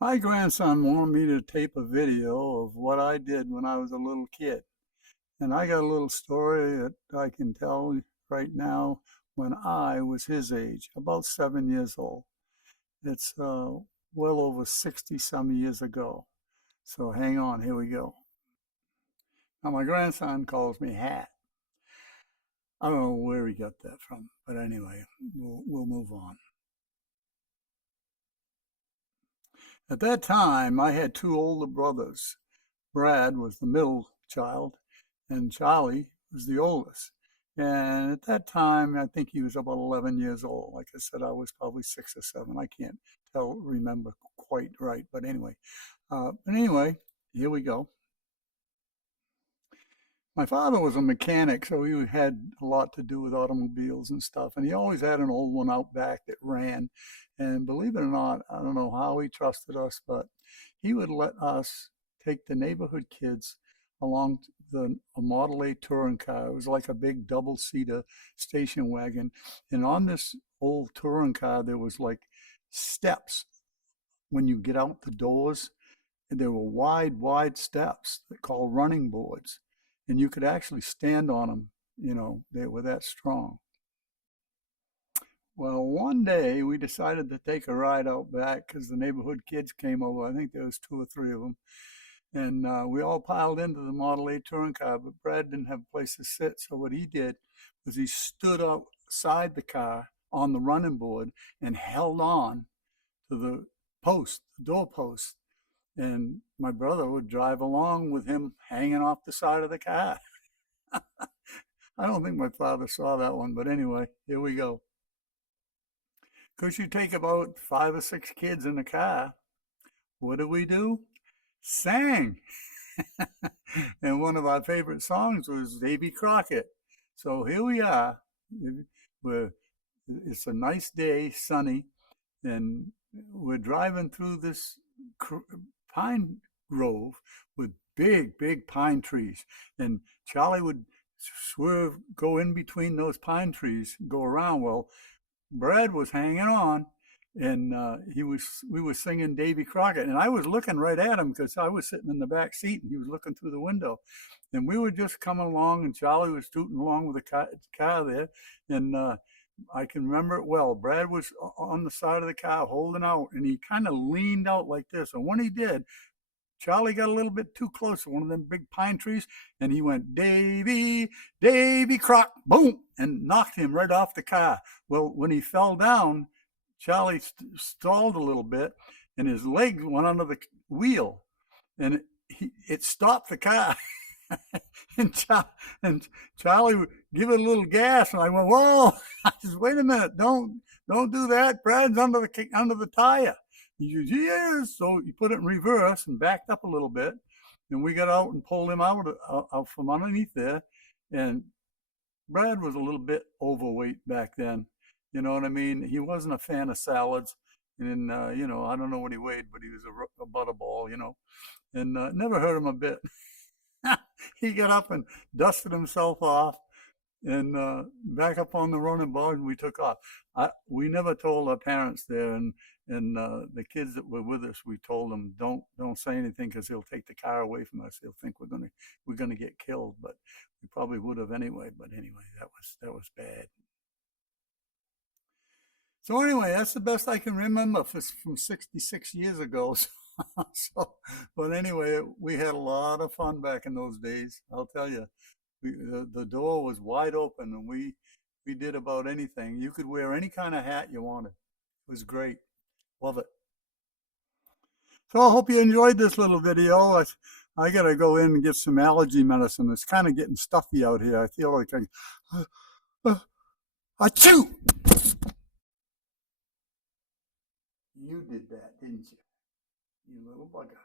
My grandson wanted me to tape a video of what I did when I was a little kid. And I got a little story that I can tell right now when I was his age, about 7 years old. It's well over 60 some years ago. So hang on, here we go. Now, my grandson calls me Hat. I don't know where he got that from, but anyway, we'll move on. At that time, I had two older brothers. Brad was the middle child, and Charlie was the oldest. And at that time, I think he was about 11 years old. Like I said, I was probably 6 or 7. I can't remember quite right. But anyway, here we go. My father was a mechanic, so he had a lot to do with automobiles and stuff. And he always had an old one out back that ran. And believe it or not, I don't know how he trusted us, but he would let us take the neighborhood kids along a Model A touring car. It was like a big double-seater station wagon. And on this old touring car, there was like steps when you get out the doors. And there were wide, wide steps that called running boards. And you could actually stand on them, they were that strong. Well, one day we decided to take a ride out back because the neighborhood kids came over. I think there was 2 or 3 of them. And we all piled into the Model A touring car, but Brad didn't have a place to sit. So what he did was he stood outside the car on the running board and held on to the post, the door post. And my brother would drive along with him hanging off the side of the car. I don't think my father saw that one, but anyway, here we go. Because you take about 5 or 6 kids in the car, what do? Sang. And one of our favorite songs was Davy Crockett. So here we are. It's a nice day, sunny, and we're driving through this pine grove with big, big pine trees. And Charlie would swerve, go in between those pine trees, go around. Well, Brad was hanging on, and we were singing Davy Crockett, and I was looking right at him because I was sitting in the back seat, and he was looking through the window, and we were just coming along, and Charlie was tooting along with the car there, and I can remember it well. Brad was on the side of the car holding out, and he kind of leaned out like this, and when he did, Charlie got a little bit too close to one of them big pine trees, and he went, Davy, Davy Crock, boom, and knocked him right off the car. Well, when he fell down, Charlie stalled a little bit, and his legs went under the wheel, and it stopped the car. and Charlie would give it a little gas, and I went, whoa! I said, wait a minute, don't do that. Brad's under the tire. He says, yes. So he put it in reverse and backed up a little bit, and we got out and pulled him out from underneath there. And Brad was a little bit overweight back then. You know what I mean? He wasn't a fan of salads. And, I don't know what he weighed, but he was a butterball, and never hurt him a bit. He got up and dusted himself off and back up on the running board, and we took off. We never told our parents there, and the kids that were with us, we told them, don't say anything because he'll take the car away from us. He'll think we're gonna get killed, but we probably would have anyway. But anyway, that was bad. So anyway, that's the best I can remember from 66 years ago. But anyway, we had a lot of fun back in those days. I'll tell you, the door was wide open, and we did about anything. You could wear any kind of hat you wanted. It was great. Love it. So I hope you enjoyed this little video. I gotta go in and get some allergy medicine. It's kind of getting stuffy out here. I feel like achoo! You did that, didn't you? You little bugger.